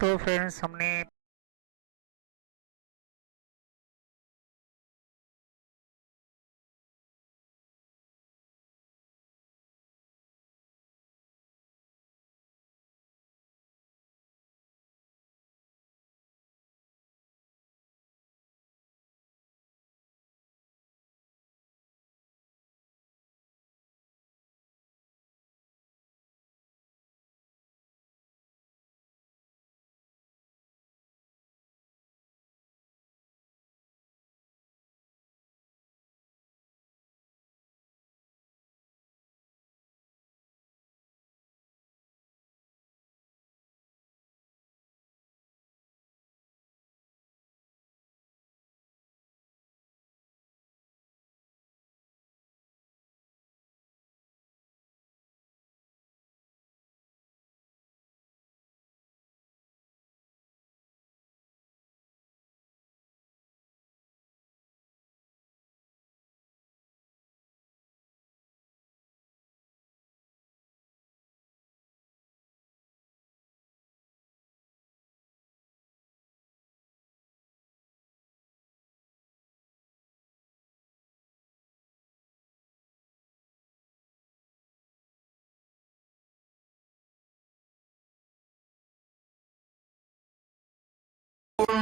तो फ्रेंड्स हमने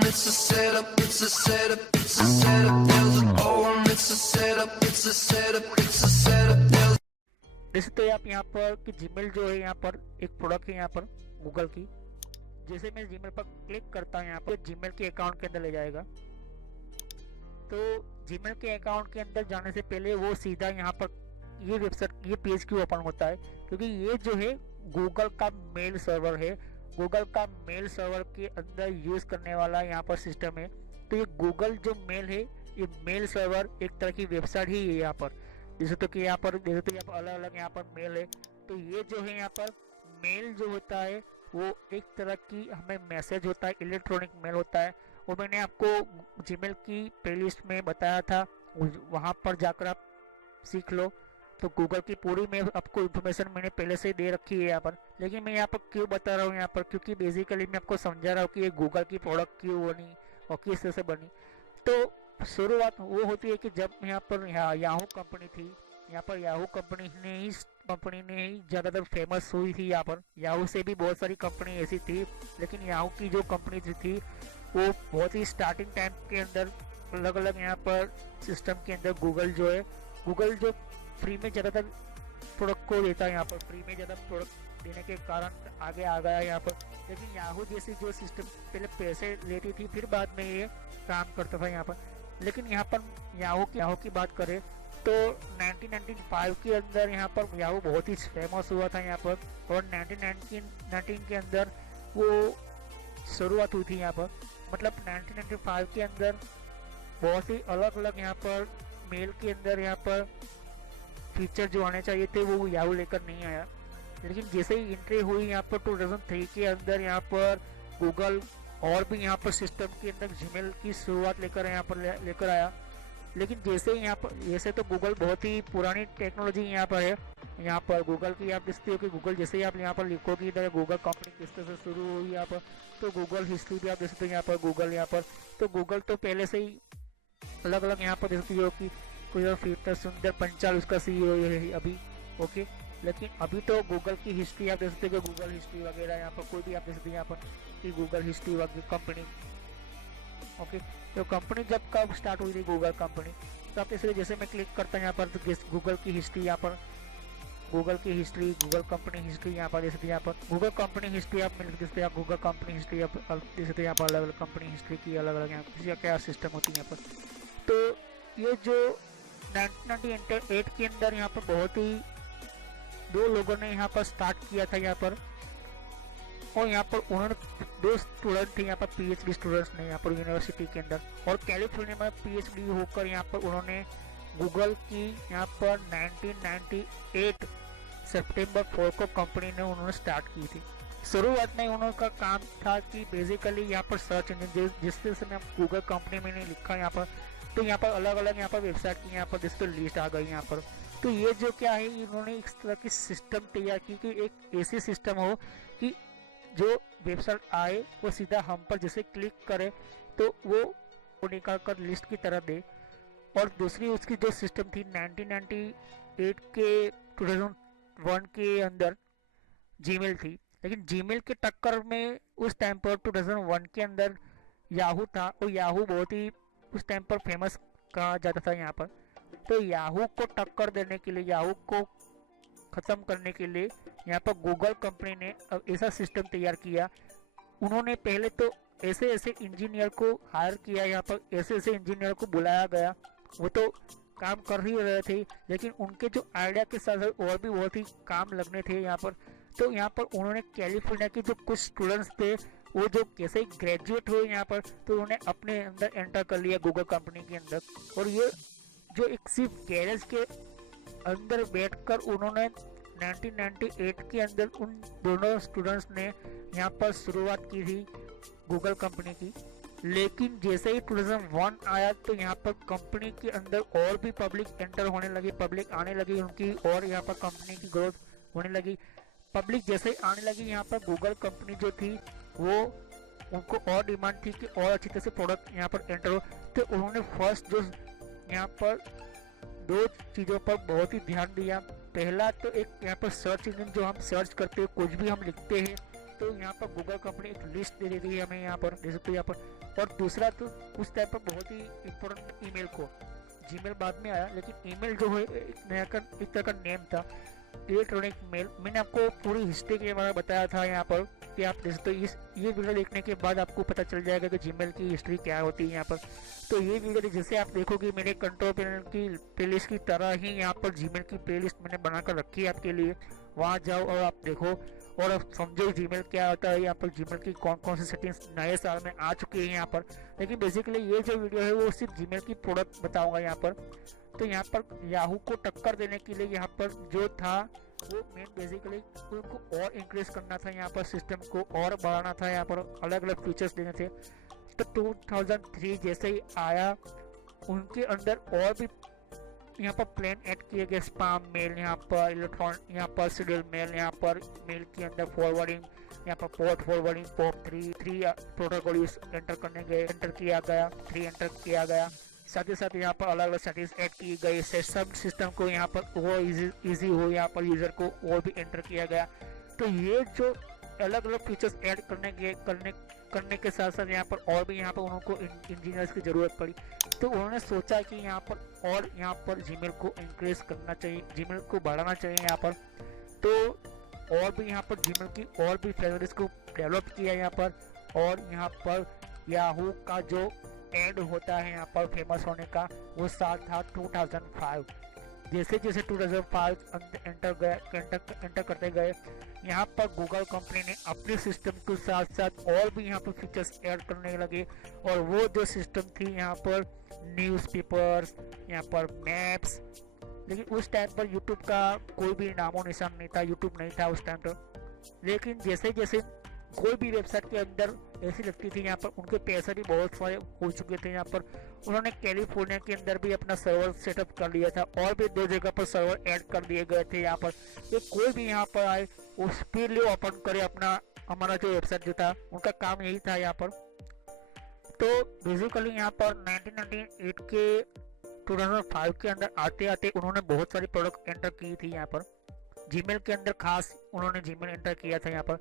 It's a setup, it's a setup, it's a setup, there's an oh, it's a setup, it's a setup, it's a setup, there's देख सकते हैं आप यहाँ पर कि जीमेल जो है यहाँ पर एक प्रोडक्ट है यहाँ पर गूगल की। जैसे मैं जीमेल पर क्लिक करता हूँ यहाँ पर जीमेल के अकाउंट के अंदर ले जाएगा। तो जीमेल के अकाउंट के अंदर जाने से पहले वो सीधा यहाँ पर ये वेबसाइट ये पेज क्यों ओपन होता है, क्योंकि ये जो है गूगल का मेल सर्वर है। गूगल का मेल सर्वर के अंदर यूज करने वाला यहाँ पर सिस्टम है। तो ये गूगल जो मेल है ये मेल सर्वर एक तरह की वेबसाइट ही है यहाँ पर। जैसे तो कि यहाँ पर जैसे तो यहाँ पर अलग अलग यहाँ पर मेल है। तो ये जो है यहाँ पर मेल जो होता है वो एक तरह की हमें मैसेज होता है, इलेक्ट्रॉनिक मेल होता है। वो मैंने आपको जीमेल की प्लेलिस्ट में बताया था, वहाँ पर जाकर आप सीख लो। तो गूगल की पूरी में आपको इन्फॉर्मेशन मैंने पहले से दे रखी है यहाँ पर। लेकिन मैं यहाँ पर क्यों बता रहा हूँ यहाँ पर, क्योंकि बेसिकली मैं आपको समझा रहा हूँ कि ये गूगल की प्रोडक्ट क्यों बनी और किस तरह से बनी। तो शुरुआत वो होती है कि जब यहाँ पर याहू कंपनी थी, यहाँ पर याहू कंपनी ने ही ज़्यादातर फेमस हुई थी। यहाँ पर याहू से भी बहुत सारी कंपनी ऐसी थी, लेकिन याहू की जो कंपनी थी वो बहुत ही स्टार्टिंग टाइम के अंदर अलग अलग यहाँ पर सिस्टम के अंदर गूगल जो फ्री में ज़्यादातर प्रोडक्ट को देता है, यहाँ पर फ्री में ज़्यादा प्रोडक्ट देने के कारण आगे आ गया यहाँ पर। लेकिन याहू जैसी जो सिस्टम पहले पैसे लेती थी फिर बाद में ये काम करता था यहाँ पर। लेकिन यहाँ पर याहू की बात करें तो 1995 के अंदर यहाँ पर याहू बहुत ही फेमस हुआ था यहाँ पर। और 1919 के अंदर वो शुरुआत हुई थी यहाँ पर। मतलब 1995 के अंदर बहुत ही अलग अलग यहाँ पर मेल के अंदर यहाँ पर फीचर जो आने चाहिए थे वो याहू लेकर नहीं आया। लेकिन जैसे ही एंट्री हुई यहाँ पर 2003 के अंदर यहाँ पर गूगल और भी यहाँ पर सिस्टम के अंदर जीमेल की शुरुआत लेकर यहाँ पर लेकर आया। लेकिन जैसे ही यहाँ पर जैसे तो गूगल बहुत ही पुरानी टेक्नोलॉजी यहाँ पर है। यहाँ पर गूगल की आप देखते हो कि गूगल जैसे ही आप यहाँ पर लिखोगे इधर गूगल कंपनी किस तरह से शुरू हुई यहाँ पर, तो गूगल हिस्ट्री भी आप देख सकते हो यहाँ पर गूगल यहाँ पर। तो गूगल तो पहले से ही अलग अलग यहाँ पर देखते हो कि कोई फिल्टर सुंदर पंचाल उसका सीईओ है अभी, ओके। लेकिन अभी तो गूगल की हिस्ट्री आप देख सकते हो, गूगल हिस्ट्री वगैरह यहाँ पर कोई भी आप देख सकते हो यहाँ पर कि गूगल हिस्ट्री वगैरह कंपनी, ओके। तो कंपनी जब कब स्टार्ट हुई थी गूगल कंपनी, तो आप इसलिए जैसे मैं क्लिक करता हूँ यहाँ पर तो गूगल की हिस्ट्री यहाँ पर गूगल की हिस्ट्री गूगल कंपनी हिस्ट्री यहाँ पर जैसे यहाँ पर गूगल कंपनी हिस्ट्री आप मिल सकते हैं। गूगल कंपनी हिस्ट्री आप जैसे यहाँ पर अलग अलग कंपनी हिस्ट्री की अलग अलग यहाँ पर क्या सिस्टम होती है यहाँ पर। तो ये जो 1998 के अंदर यहाँ पर बहुत ही दो लोगों ने यहाँ पर स्टार्ट किया था यहाँ पर। और यहाँ पर उन्होंने दो स्टूडेंट थे यहाँ पर पीएचडी स्टूडेंट्स ने यहाँ पर यूनिवर्सिटी के अंदर, और कैलिफोर्निया में पीएचडी होकर यहाँ पर उन्होंने गूगल की यहाँ पर 1998 सितंबर 4 को कंपनी ने उन्होंने स्टार्ट की थी। शुरुआत में उनका काम था कि बेसिकली यहाँ पर सर्च इंजन जिस तरह से मैं गूगल कंपनी में नहीं लिखा यहाँ पर, तो यहाँ पर अलग अलग यहाँ पर वेबसाइट की यहाँ पर जिस पर लिस्ट आ गई यहाँ पर। तो ये जो क्या है इन्होंने इस तरह की सिस्टम तैयार की कि एक ऐसी सिस्टम हो कि जो वेबसाइट आए वो सीधा हम पर जैसे क्लिक करे तो वो निकाल कर लिस्ट की तरह दे। और दूसरी उसकी जो सिस्टम थी 1998 के 2001 के अंदर जीमेल थी, लेकिन जीमेल के टक्कर में उस टाइम पर 2001 के अंदर याहू था, और याहू बहुत ही उस टाइम पर फेमस कहा जाता था यहाँ पर। तो याहू को टक्कर देने के लिए, याहू को ख़त्म करने के लिए यहाँ पर गूगल कंपनी ने अब ऐसा सिस्टम तैयार किया। उन्होंने पहले तो ऐसे ऐसे इंजीनियर को हायर किया, यहाँ पर ऐसे ऐसे इंजीनियर को बुलाया गया, वो तो काम कर ही रहे थे, लेकिन उनके जो आइडिया के साथ और भी बहुत ही काम लगने थे यहाँ पर। तो यहाँ पर उन्होंने कैलिफोर्निया के जो कुछ स्टूडेंट्स थे, वो जो कैसे ग्रेजुएट हुए यहाँ पर, तो उन्होंने अपने अंदर एंटर कर लिया गूगल कंपनी के अंदर। और ये जो एक सिर्फ गैरेज के अंदर बैठकर उन्होंने 1998 के अंदर उन दोनों स्टूडेंट्स ने यहाँ पर शुरुआत की थी गूगल कंपनी की। लेकिन जैसे ही 2001 आया तो यहाँ पर कंपनी के अंदर और भी पब्लिक एंटर होने लगी, पब्लिक आने लगी उनकी, और यहाँ पर कंपनी की ग्रोथ होने लगी। पब्लिक जैसे ही आने लगी यहाँ पर गूगल कंपनी जो थी वो उनको और डिमांड थी कि और अच्छी तरह से प्रोडक्ट यहाँ पर एंटर हो। तो उन्होंने फर्स्ट जो यहाँ पर दो चीज़ों पर बहुत ही ध्यान दिया। पहला तो एक यहाँ पर सर्च इंजन, जो हम सर्च करते हैं, कुछ भी हम लिखते हैं तो यहाँ पर गूगल कंपनी एक लिस्ट दे देती है हमें यहाँ पर, जैसे तो यहाँ पर। और दूसरा तो उस टाइम पर बहुत ही इम्पोर्टेंट ईमेल को, जीमेल बाद में आया, लेकिन ईमेल जो है एक तरह का नेम था, इलेक्ट्रॉनिक मेल। मैंने आपको पूरी हिस्ट्री के बारे में बताया था यहाँ पर कि आप जैसे तो ये वीडियो देखने के बाद आपको पता चल जाएगा कि जीमेल की हिस्ट्री क्या होती है यहाँ पर। तो ये वीडियो जैसे आप देखोगे मेरे कंट्रोल पैनल की प्लेलिस्ट की तरह ही यहाँ पर जीमेल की प्लेलिस्ट मैंने बनाकर रखी है आपके लिए। वहाँ जाओ और आप देखो और आप समझो जीमेल क्या होता है। यहाँ पर जीमेल की कौन कौन सी सेटिंग्स नए साल में आ चुकी है यहाँ पर। लेकिन बेसिकली ये जो वीडियो है वो सिर्फ जीमेल की प्रोडक्ट बताऊँगा यहाँ पर। तो यहाँ पर याहू को टक्कर देने के लिए यहाँ पर जो था वो मेन बेसिकली उनको और इंक्रीज करना था, यहाँ पर सिस्टम को और बढ़ाना था, यहाँ पर अलग अलग फीचर्स देने थे। तो 2003 जैसे ही आया उनके अंदर और भी यहाँ पर प्लान ऐड किए गए, स्पैम मेल, यहाँ पर इलेक्ट्रॉनिक, यहाँ पर शेड्यूल मेल, यहाँ पर मेल के अंदर फॉरवर्डिंग, यहाँ पर port forwarding, POP3 protocol enter किया गया। साथ ही साथ यहाँ पर अलग अलग सेटिंग्स ऐड की गई, सब सिस्टम को यहाँ पर वो इजी हो, यहाँ पर यूजर को और भी एंटर किया गया। तो ये जो अलग अलग फीचर्स ऐड करने के साथ साथ यहाँ पर और भी यहाँ पर उनको इंजीनियर्स की ज़रूरत पड़ी। तो उन्होंने सोचा कि यहाँ पर जीमेल को इंक्रीज करना चाहिए, जीमेल को बढ़ाना चाहिए यहाँ पर। तो और भी यहाँ पर जीमेल की और भी फैसिलिटीज को डेवलप किया यहाँ पर। और यहाँ पर याहू का जो एंड होता है यहाँ पर फेमस होने का, वो साल था 2005। जैसे जैसे 2005 एंटर करते गए, यहाँ पर गूगल कंपनी ने अपने सिस्टम के साथ साथ और भी यहाँ पर फीचर्स ऐड करने लगे। और वो जो सिस्टम थी यहाँ पर न्यूज़पेपर्स, यहाँ पर मैप्स। लेकिन उस टाइम पर यूट्यूब का कोई भी नामो निशान नहीं था, यूट्यूब नहीं था उस टाइम पर। लेकिन जैसे जैसे कोई भी वेबसाइट के अंदर ऐसी लगती थी, यहाँ पर उनके पैसे भी बहुत सारे हो चुके थे। यहाँ पर उन्होंने कैलिफोर्निया के अंदर भी अपना सर्वर सेटअप कर लिया था, और भी 2 जगह पर सर्वर ऐड कर दिए गए थे यहाँ पर। ये कोई भी यहाँ पर आए वो स्पीडली ओपन करे अपना, हमारा जो वेबसाइट जो था, उनका काम यही था यहाँ पर। तो बेसिकली यहाँ पर 1998 के 2005 के अंदर आते आते उन्होंने बहुत सारी प्रोडक्ट एंटर की थी यहाँ पर। जीमेल के अंदर खास उन्होंने जीमेल एंटर किया था यहाँ पर।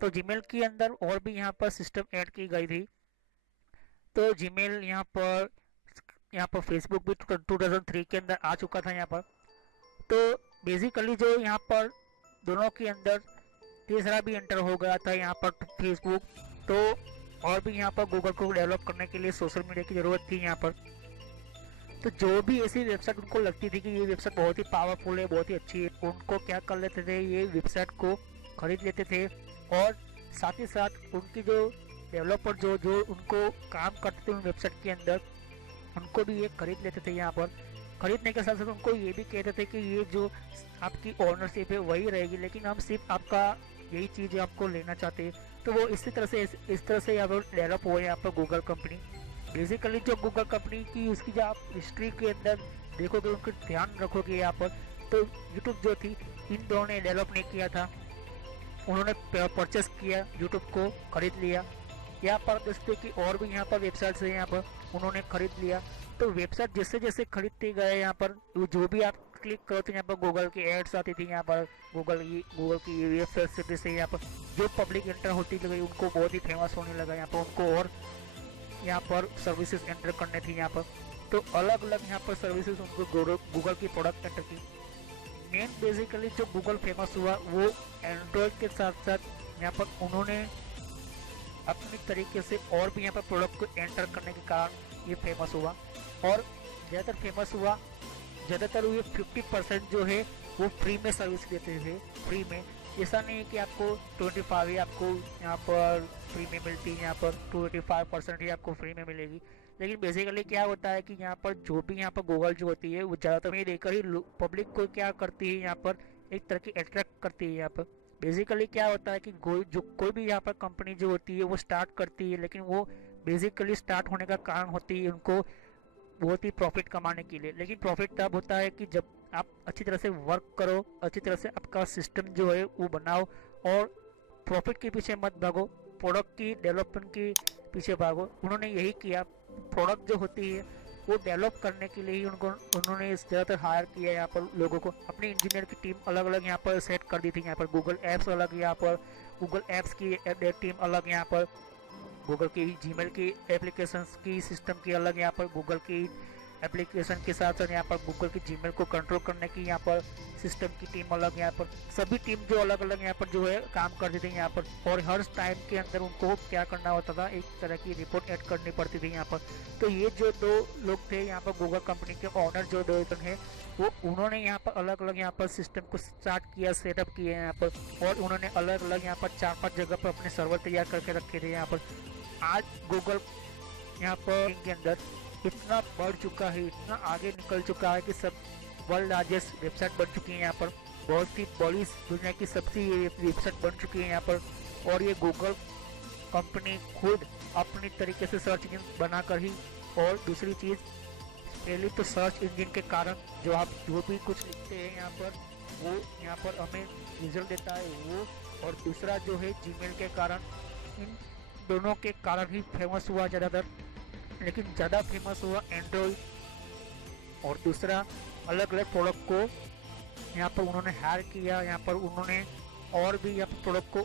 तो जीमेल के अंदर और भी यहाँ पर सिस्टम ऐड की गई थी। तो जीमेल यहाँ पर फेसबुक भी 2003 के अंदर आ चुका था यहाँ पर। तो बेसिकली जो यहाँ पर दोनों के अंदर तीसरा भी एंटर हो गया था यहाँ पर फेसबुक। तो और भी यहाँ पर गूगल को डेवलप करने के लिए सोशल मीडिया की ज़रूरत थी यहाँ पर। तो जो भी ऐसी वेबसाइट उनको लगती थी कि ये वेबसाइट बहुत ही पावरफुल है, बहुत ही अच्छी है, उनको क्या कर लेते थे, ये वेबसाइट को खरीद लेते थे। और साथ ही साथ उनकी जो डेवलपर जो उनको काम करते थे उन वेबसाइट के अंदर, उनको भी ये खरीद लेते थे यहाँ पर। खरीदने के साथ साथ उनको ये भी कहते थे कि ये जो आपकी ओनरशिप है वही रहेगी, लेकिन हम सिर्फ आपका यही चीज़ आपको लेना चाहते हैं। तो वो इस तरह से यहाँ पर डेवलप हुए यहाँ पर गूगल कंपनी। बेसिकली जो गूगल कंपनी की उसकी जो आप हिस्ट्री के अंदर देखोगे, उनका ध्यान रखोगे यहाँ पर, तो यूट्यूब जो थी इन दोनों ने डेवलप नहीं किया था, उन्होंने परचेस किया, यूट्यूब को खरीद लिया। यहाँ पर देखते कि और भी यहाँ पर वेबसाइट्स है, यहाँ पर उन्होंने खरीद लिया। तो वेबसाइट जैसे जैसे खरीदते गए यहाँ पर जो भी आप क्लिक करो तो यहाँ पर गूगल की एड्स आती थी, यहाँ पर गूगल की ये फैसिलिटी से यहाँ पर जो पब्लिक एंटर होती गई उनको बहुत ही फेमस होने लगा, यहाँ पर उनको और यहाँ पर सर्विसेज एंटर करने थी यहाँ पर। तो अलग अलग यहाँ पर सर्विसेज उनको गूगल की प्रोडक्ट एंटर की। मेन बेसिकली जो गूगल फेमस हुआ वो एंड्रॉयड के साथ साथ यहाँ पर उन्होंने अपनी तरीके से और भी यहाँ पर प्रोडक्ट को एंटर करने के कारण ये फेमस हुआ। और ज़्यादातर फेमस हुआ, ज़्यादातर ये 50% जो है वो फ्री में सर्विस देते थे, फ्री में। ऐसा नहीं है कि आपको 25 ही आपको यहाँ पर फ्री में मिलती है, यहाँ पर 25% ही आपको फ्री में मिलेगी। लेकिन बेसिकली क्या होता है कि यहाँ पर जो भी यहाँ पर गूगल जो होती है वो ज़्यादातर ये देखकर ही पब्लिक को क्या करती है, यहाँ पर एक तरह की अट्रैक्ट करती है। यहाँ पर बेसिकली क्या होता है कि कोई भी यहाँ पर कंपनी जो होती है वो स्टार्ट करती है, लेकिन वो बेसिकली स्टार्ट होने का कारण होती है उनको बहुत ही प्रॉफिट कमाने के लिए। लेकिन प्रॉफिट तब होता है कि जब आप अच्छी तरह से वर्क करो, अच्छी तरह से आपका सिस्टम जो है वो बनाओ और प्रॉफिट के पीछे मत भागो, प्रोडक्ट की डेवलपमेंट के पीछे भागो। उन्होंने यही किया, प्रोडक्ट जो होती है वो डेवलप करने के लिए ही उन्होंने ज़्यादातर हायर किया यहाँ पर लोगों को। अपनी इंजीनियर की टीम अलग अलग यहाँ पर सेट कर दी थी। यहाँ पर गूगल एप्स अलग, यहाँ पर गूगल एप्स की टीम अलग, यहाँ पर गूगल की जीमेल की एप्लीकेशंस की सिस्टम की अलग, यहाँ पर गूगल की एप्लीकेशन के साथ साथ यहाँ पर गूगल की जीमेल को कंट्रोल करने की यहाँ पर सिस्टम की टीम अलग, यहाँ पर सभी टीम जो अलग अलग यहाँ पर जो है काम करती थी यहाँ पर। और हर टाइम के अंदर उनको क्या करना होता था, एक तरह की रिपोर्ट ऐड करनी पड़ती थी यहाँ पर। तो ये जो दो लोग थे यहाँ पर गूगल कंपनी के ऑनर जो दो हैं वो उन्होंने यहाँ पर अलग अलग यहाँ पर सिस्टम को स्टार्ट किया, सेटअप किया यहाँ पर। और उन्होंने अलग अलग यहाँ पर 4-5 जगह पर अपने सर्वर तैयार करके रखे थे यहाँ पर। आज गूगल यहाँ पर के अंदर इतना बढ़ चुका है, इतना आगे निकल चुका है कि सब वर्ल्ड लार्जेस्ट वेबसाइट बन चुकी है यहाँ पर। बहुत ही बड़ी दुनिया की सबसे ये वेबसाइट बन चुकी है यहाँ पर। और ये गूगल कंपनी खुद अपनी तरीके से सर्च इंजन बनाकर ही, और दूसरी चीज़ पहले तो सर्च इंजन के कारण जो आप जो भी कुछ लिखते हैं यहाँ पर वो यहाँ पर हमें रिजल्ट देता है वो, और दूसरा जो है जीमेल के कारण। इन दोनों के कारण ही फेमस हुआ ज़्यादातर, लेकिन ज़्यादा फेमस हुआ एंड्रॉयड। और दूसरा अलग अलग प्रोडक्ट को यहाँ पर उन्होंने हायर किया, यहाँ पर उन्होंने और भी यहाँ पर प्रोडक्ट को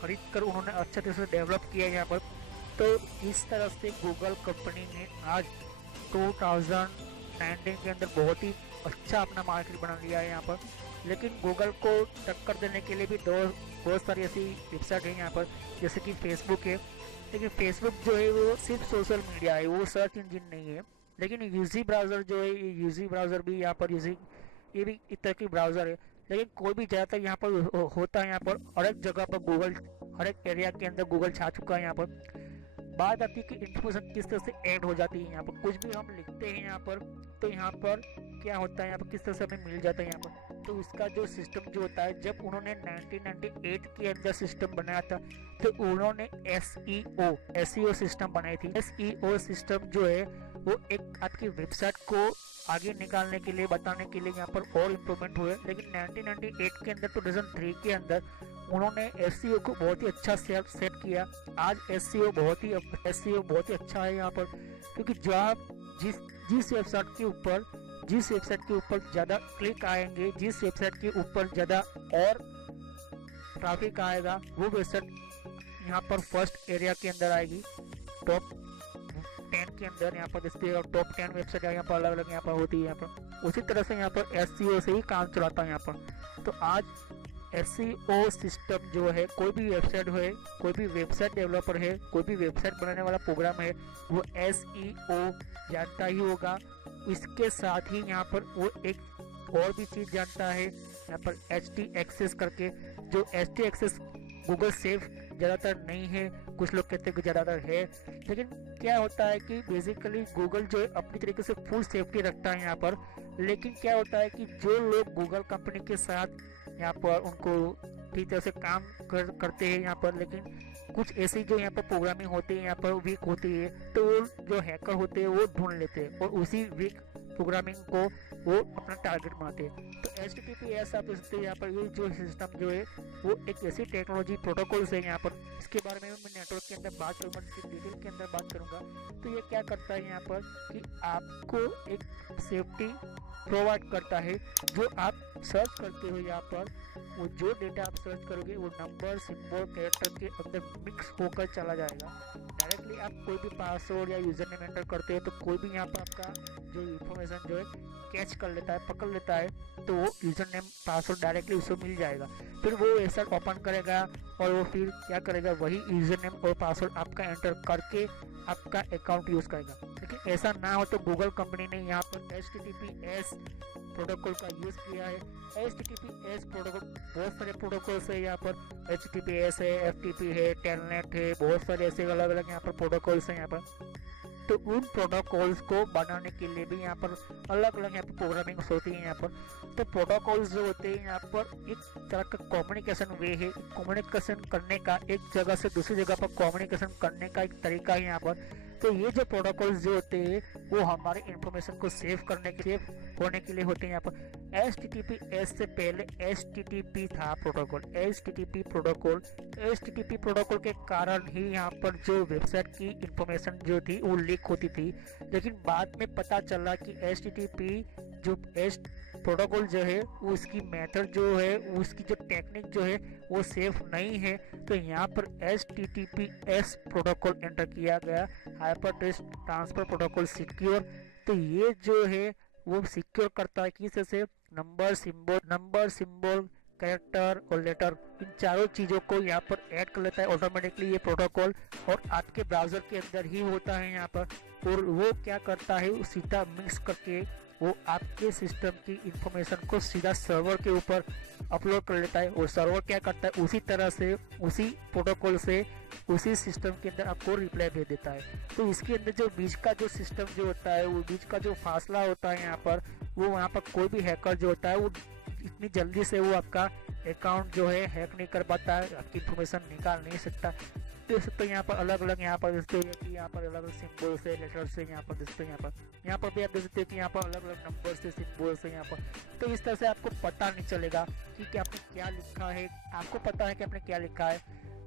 खरीद कर उन्होंने अच्छे तरह से डेवलप किया यहाँ पर। तो इस तरह से गूगल कंपनी ने आज 2019 के अंदर बहुत ही अच्छा अपना मार्केट बना लिया है यहाँ पर। लेकिन गूगल को टक्कर देने के लिए भी बहुत सारी ऐसी वेबसाइट है यहाँ पर, जैसे कि फेसबुक है। लेकिन फेसबुक जो है वो सिर्फ सोशल मीडिया है, वो सर्च इंजन नहीं है। लेकिन यूजी ब्राउज़र जो है, ये यूजी ब्राउज़र भी यहाँ पर ये भी एक तरह की ब्राउज़र है। लेकिन कोई भी ज़्यादातर यहाँ पर होता है, यहाँ पर हर एक जगह पर गूगल, हर एक एरिया के अंदर गूगल छा चुका है यहाँ पर। बात आती है कि इन्फॉर्मेशन किस तरह से ऐड हो जाती है यहाँ पर। कुछ भी हम लिखते हैं यहाँ पर तो यहाँ पर क्या होता है, यहाँ पर किस तरह से हमें मिल जाता है यहाँ पर। तो उसका जो सिस्टम जो होता है, जब उन्होंने 1998 के अंदर सिस्टम बनाया था तो उन्होंने SEO सिस्टम बनाई थी। SEO सिस्टम जो है वो एक आपकी वेबसाइट को आगे निकालने के लिए, बताने के लिए यहाँ पर और इम्प्रूवमेंट हुए। लेकिन 1998 के अंदर 2003 के अंदर उन्होंने SEO को बहुत ही अच्छा सेट किया। आज SEO बहुत ही अच्छा है यहाँ पर, क्योंकि जो आप जिस वेबसाइट के ऊपर ज़्यादा क्लिक आएंगे, जिस वेबसाइट के ऊपर ज़्यादा और ट्रैफिक आएगा, वो वेबसाइट यहाँ पर फर्स्ट एरिया के अंदर आएगी, टॉप 10 के अंदर। यहाँ पर देखते हैं टॉप 10 वेबसाइट यहाँ पर अलग अलग यहाँ पर होती है यहाँ पर। उसी तरह से यहाँ पर SEO से ही काम चलाता है यहाँ पर। तो आज SEO सिस्टम जो है, कोई भी वेबसाइट है, कोई भी वेबसाइट डेवलपर है, कोई भी वेबसाइट बनाने वाला प्रोग्राम है, वो SEO जानता ही होगा। इसके साथ ही यहाँ पर वो एक और भी चीज़ जानता है, यहाँ पर HT-एक्सेस करके। जो HT-एक्सेस गूगल सेफ ज़्यादातर नहीं है, कुछ लोग कहते हैं कि ज़्यादातर है। लेकिन क्या होता है कि बेसिकली गूगल जो है अपनी तरीके से फुल सेफ्टी रखता है यहाँ पर। लेकिन क्या होता है कि जो लोग गूगल कंपनी के साथ यहाँ पर उनको ठीक तरह से काम करते हैं यहाँ पर, लेकिन कुछ ऐसी जो यहाँ पर प्रोग्रामिंग होती है यहाँ पर वीक होती है, तो जो हैकर होते हैं वो ढूंढ लेते हैं और उसी वीक प्रोग्रामिंग को वो अपना टारगेट मानते हैं। तो HTTPS आप देखते हैं यहाँ पर ये जो सिस्टम जो है वो एक ऐसी टेक्नोलॉजी प्रोटोकॉल्स है यहाँ पर। इसके बारे में मैं नेटवर्क के अंदर बात करूँगा, डिटेल के अंदर बात करूँगा। तो ये क्या करता है यहाँ पर कि आपको एक सेफ्टी प्रोवाइड करता है। जो आप सर्च करते हो यहाँ पर, वो जो डेटा आप सर्च करोगे वो नंबर, सिंबल, कैरेक्टर के अंदर मिक्स होकर चला जाएगा। डायरेक्टली आप कोई भी पासवर्ड या यूजर नेम एंटर करते हो तो कोई भी यहाँ पर आपका जो इन्फॉर्मेशन जो है कैच कर लेता है, पकड़ लेता है, तो वो यूजर नेम पासवर्ड डायरेक्टली उसको मिल जाएगा। फिर वो ऐसा ओपन करेगा और वो फिर क्या करेगा, वही यूजर नेम और पासवर्ड आपका एंटर करके आपका अकाउंट यूज करेगा। लेकिन ऐसा ना हो तो गूगल कंपनी ने यहाँ पर HTTPS प्रोटोकॉल का यूज किया है। HTTPS प्रोटोकॉल बहुत सारे प्रोटोकॉल्स है यहाँ पर, HTTPS है, FTP है, टेलनेट है, बहुत सारे ऐसे अलग अलग यहाँ पर प्रोटोकॉल्स हैं यहाँ पर। तो उन प्रोटोकॉल्स को बनाने के लिए भी यहाँ पर अलग अलग यहाँ पर प्रोग्रामिंग होती है यहाँ पर। तो प्रोटोकॉल्स जो होते हैं यहाँ पर एक तरह का कम्युनिकेशन वे है, कम्युनिकेशन करने का, एक जगह से दूसरी जगह पर कम्युनिकेशन करने का एक तरीका है यहाँ पर। तो ये जो प्रोटोकॉल्स जो होते हैं वो हमारे इंफॉर्मेशन को सेव करने के लिए, होने के लिए होते हैं यहाँ पर। HTTPS से पहले HTTP था प्रोटोकॉल, HTTP प्रोटोकॉल के कारण ही यहाँ पर जो वेबसाइट की इंफॉर्मेशन जो थी वो लीक होती थी। लेकिन बाद में पता चला कि HTTP जो प्रोटोकॉल जो है उसकी मेथड जो है, उसकी जो टेक्निक जो है वो सेफ नहीं है। तो यहाँ पर HTTPS प्रोटोकॉल एंटर किया गया, hyper text transfer protocol secure. तो ये जो है वो सिक्योर करता है किस से, नंबर, सिंबल, कैरेक्टर और लेटर, इन चारों चीज़ों को यहाँ पर ऐड कर लेता है ऑटोमेटिकली ये प्रोटोकॉल, और आपके ब्राउजर के अंदर ही होता है यहाँ पर। और वो क्या करता है, सीधा मिक्स करके वो आपके सिस्टम की इंफॉर्मेशन को सीधा सर्वर के ऊपर अपलोड कर लेता है। और सर्वर क्या करता है, उसी तरह से, उसी प्रोटोकॉल से, उसी सिस्टम के अंदर आपको रिप्लाई भेज देता है। तो इसके अंदर जो बीच का जो सिस्टम जो होता है, वो बीच का जो फासला होता है यहाँ पर, वो वहाँ पर कोई भी हैकर जो होता है वो इतनी जल्दी से वो आपका अकाउंट जो है हैक नहीं कर पाता है, आपकी इंफॉर्मेशन निकाल नहीं सकता। देख सकते हो यहाँ पर अलग अलग यहाँ पर देखते हैं कि यहाँ पर अलग अलग सिंबल से, लेटर से यहाँ पर देखते हैं, यहाँ पर भी आप देख सकते हैं कि यहाँ पर अलग अलग नंबर से, सिंबल से यहाँ पर। तो इस तरह से आपको पता नहीं चलेगा कि आपने क्या लिखा है। आपको पता है कि आपने क्या लिखा है,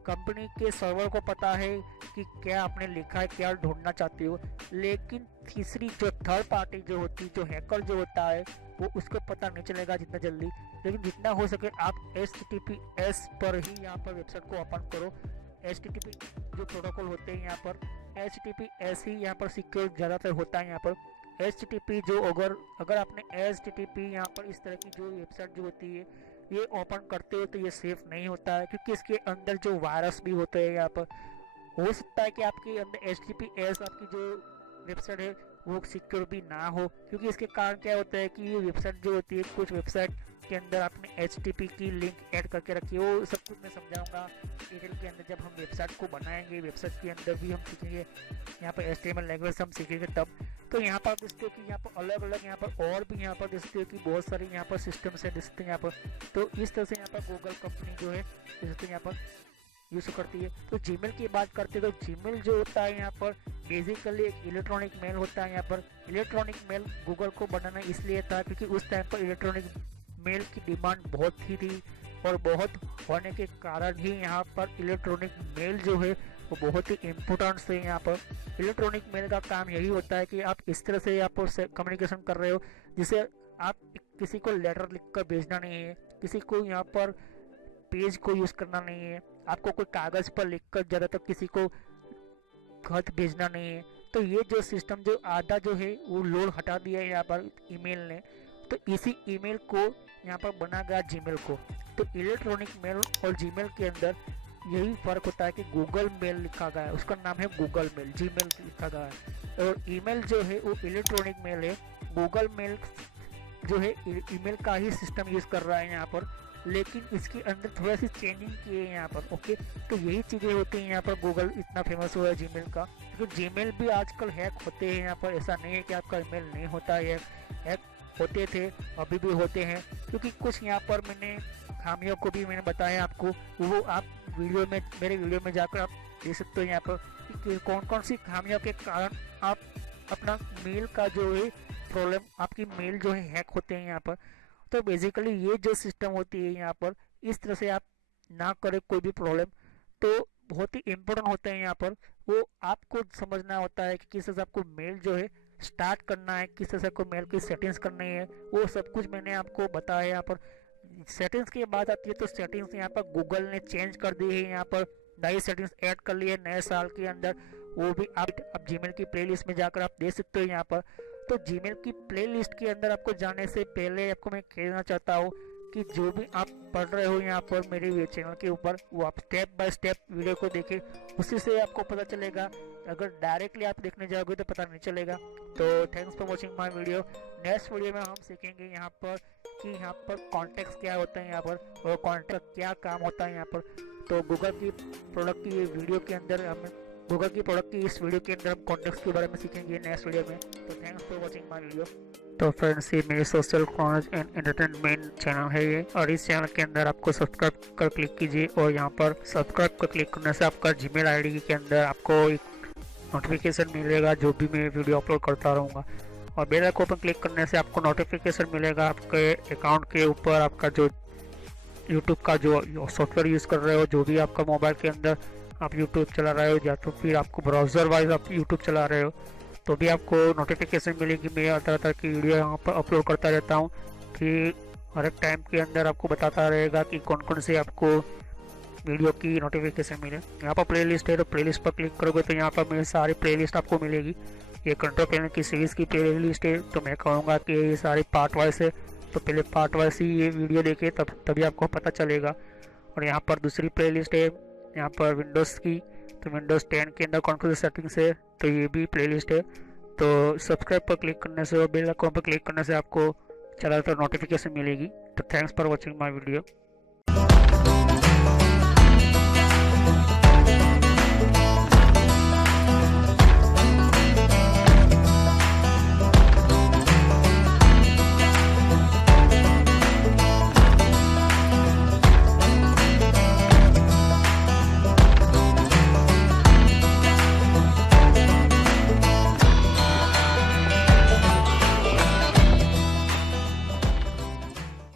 कंपनी के सर्वर को पता है कि क्या आपने लिखा है, क्या ढूंढना चाहते हो, लेकिन तीसरी जो थर्ड पार्टी जो होती है, जो हैकर जो होता है, वो उसको पता नहीं चलेगा जितना जल्दी। लेकिन जितना हो सके आप HTTPS पर ही यहाँ पर वेबसाइट को ओपन करो। HTTP जो प्रोटोकॉल होते हैं यहाँ पर, HTTPS ही यहाँ पर सिक्योर ज़्यादातर होता है यहाँ पर। HTTP जो अगर आपने HTTP यहाँ पर इस तरह की जो वेबसाइट जो होती है ये ओपन करते हो तो ये सेफ नहीं होता है, क्योंकि इसके अंदर जो वायरस भी होते हैं यहाँ पर। हो सकता है कि आपके अंदर HTTPS आपकी जो वेबसाइट है वो सिक्योर भी ना हो, क्योंकि इसके कारण क्या होता है कि ये वेबसाइट जो होती है, कुछ वेबसाइट के अंदर आपने HTTP की लिंक ऐड करके रखी है। वो सब कुछ मैं समझाऊंगा डिटेल के अंदर जब हम वेबसाइट को बनाएंगे। वेबसाइट के अंदर भी हम सीखेंगे, यहाँ पर HTML लैंग्वेज हम सीखेंगे तब। तो यहाँ पर देखते हो कि यहाँ पर अलग अलग यहाँ पर और भी यहाँ पर देखते हो कि बहुत सारे यहाँ पर सिस्टम से देखते हैं यहाँ पर। तो इस तरह से यहाँ पर गूगल कंपनी जो है यहाँ पर यूज करती है। तो जीमेल की बात करते हैं तो जीमेल जो होता है यहाँ पर बेसिकली एक इलेक्ट्रॉनिक मेल होता है। यहाँ पर इलेक्ट्रॉनिक मेल गूगल को बनाना इसलिए था क्योंकि उस टाइम पर इलेक्ट्रॉनिक मेल की डिमांड बहुत ही थी, और बहुत होने के कारण ही यहाँ पर इलेक्ट्रॉनिक मेल जो है वो बहुत ही इम्पोर्टेंट है। यहाँ पर इलेक्ट्रॉनिक मेल का काम यही होता है कि आप इस तरह से यहाँ पर कम्युनिकेशन कर रहे हो, जिसे आप किसी को लेटर लिखकर भेजना नहीं है, किसी को यहाँ पर पेज को यूज़ करना नहीं है, आपको कोई कागज़ पर लिखकर ज़्यादातर किसी को खत भेजना नहीं है। तो ये जो सिस्टम जो आधा जो है वो लोड हटा दिया है यहाँ पर ईमेल ने। तो इसी ईमेल को यहाँ पर बना गया जीमेल को। तो इलेक्ट्रॉनिक मेल और जीमेल के अंदर यही फ़र्क होता है कि गूगल मेल लिखा गया है, उसका नाम है गूगल मेल, जीमेल लिखा गया है। और ईमेल जो है वो इलेक्ट्रॉनिक मेल है। गूगल मेल जो है ईमेल का ही सिस्टम यूज़ कर रहा है यहाँ पर, लेकिन इसके अंदर थोड़ा सी चेंजिंग की है यहाँ पर। ओके, तो यही चीज़ें होती हैं यहाँ पर। गूगल इतना फेमस हुआ है जीमेल का, क्योंकि जीमेल भी आजकल हैक होते हैं यहाँ पर। ऐसा नहीं है कि आपका ईमेल नहीं होता है, हैक होते थे, अभी भी होते हैं। क्योंकि कुछ यहाँ पर मैंने खामियों को भी मैंने बताया आपको, वो आप वीडियो में, मेरे वीडियो में जाकर आप देख सकते हो यहाँ पर कि कौन कौन सी खामियों के कारण आप अपना मेल का जो है प्रॉब्लम, आपकी मेल जो है हैक होते हैं यहाँ पर। तो बेसिकली ये जो सिस्टम होती है यहाँ पर, इस तरह से आप ना करें कोई भी प्रॉब्लम। तो बहुत ही इम्पोर्टेंट होता है यहाँ पर, वो आपको समझना होता है कि किस तरह से आपको मेल जो है स्टार्ट करना है, किस तरह से आपको मेल की सेटिंग्स करनी है, वो सब कुछ मैंने आपको बताया यहाँ पर। सेटिंग्स की बात आती है तो सेटिंग्स यहाँ पर गूगल ने चेंज कर दी है, यहाँ पर नई सेटिंग्स ऐड कर ली है नए साल के अंदर। वो भी आप जीमेल की प्लेलिस्ट में जाकर आप देख सकते हो यहाँ पर। तो जीमेल की प्लेलिस्ट के अंदर आपको जाने से पहले आपको मैं कहना चाहता हूँ कि जो भी आप पढ़ रहे हो यहाँ पर मेरे चैनल के ऊपर, वो आप स्टेप बाय स्टेप वीडियो को देखें, उसी से आपको पता चलेगा। अगर डायरेक्टली आप देखने जाओगे तो पता नहीं चलेगा। तो thanks for watching my video. Next video में हम सीखेंगे यहाँ पर कि यहाँ पर कॉन्टेक्स्ट क्या होता है यहाँ पर, और कॉन्टेक्ट क्या काम होता है यहाँ पर। तो गूगल की प्रोडक्ट की वीडियो के अंदर हम गूगल की प्रोडक्ट की इस वीडियो के अंदर हम कॉन्टेक्स्ट के बारे में सीखेंगे नेक्स्ट वीडियो में। तो thanks for watching my video. तो फ्रेंड्स, ये मेरे social knowledge and entertainment channel है ये, और इस चैनल के अंदर आपको सब्सक्राइब कर क्लिक कीजिए, और यहाँ पर सब्सक्राइब कर क्लिक करने से आपका जीमेल आईडी के अंदर आपको एक नोटिफिकेशन मिलेगा जो भी मैं वीडियो अपलोड करता रहूँगा। और बेल आइकन पर क्लिक करने से आपको नोटिफिकेशन मिलेगा आपके अकाउंट के ऊपर। आपका जो यूट्यूब का जो सॉफ्टवेयर यूज़ कर रहे हो, जो भी आपका मोबाइल के अंदर आप यूट्यूब चला रहे हो, या तो फिर आपको ब्राउज़र वाइज आप यूट्यूब चला रहे हो, तो भी आपको नोटिफिकेशन मिलेगी। मैं तरह तरह की वीडियो यहाँ पर अपलोड करता रहता हूँ कि हर एक टाइम के अंदर आपको बताता रहेगा कि कौन कौन से आपको वीडियो की नोटिफिकेशन मिले। यहाँ पर प्लेलिस्ट है, तो प्लेलिस्ट पर क्लिक करोगे तो यहाँ पर मेरी सारी प्लेलिस्ट आपको मिलेगी। ये कंट्रोल पैनल की सीरीज़ की प्लेलिस्ट है, तो मैं कहूँगा कि ये सारी पार्ट वाइज है, तो पहले पार्ट वाइज ही ये वीडियो देखे तभी आपको पता चलेगा। और यहाँ पर दूसरी प्लेलिस्ट है यहाँ पर विंडोज़ की, तो विंडोज़ 10 के अंदर कौन कौन सी सेटिंग्स है, तो ये भी प्लेलिस्ट है। तो सब्सक्राइब पर क्लिक करने से और बेल आइकन पर क्लिक करने से आपको चला तो नोटिफिकेशन मिलेगी। तो thanks for watching my video.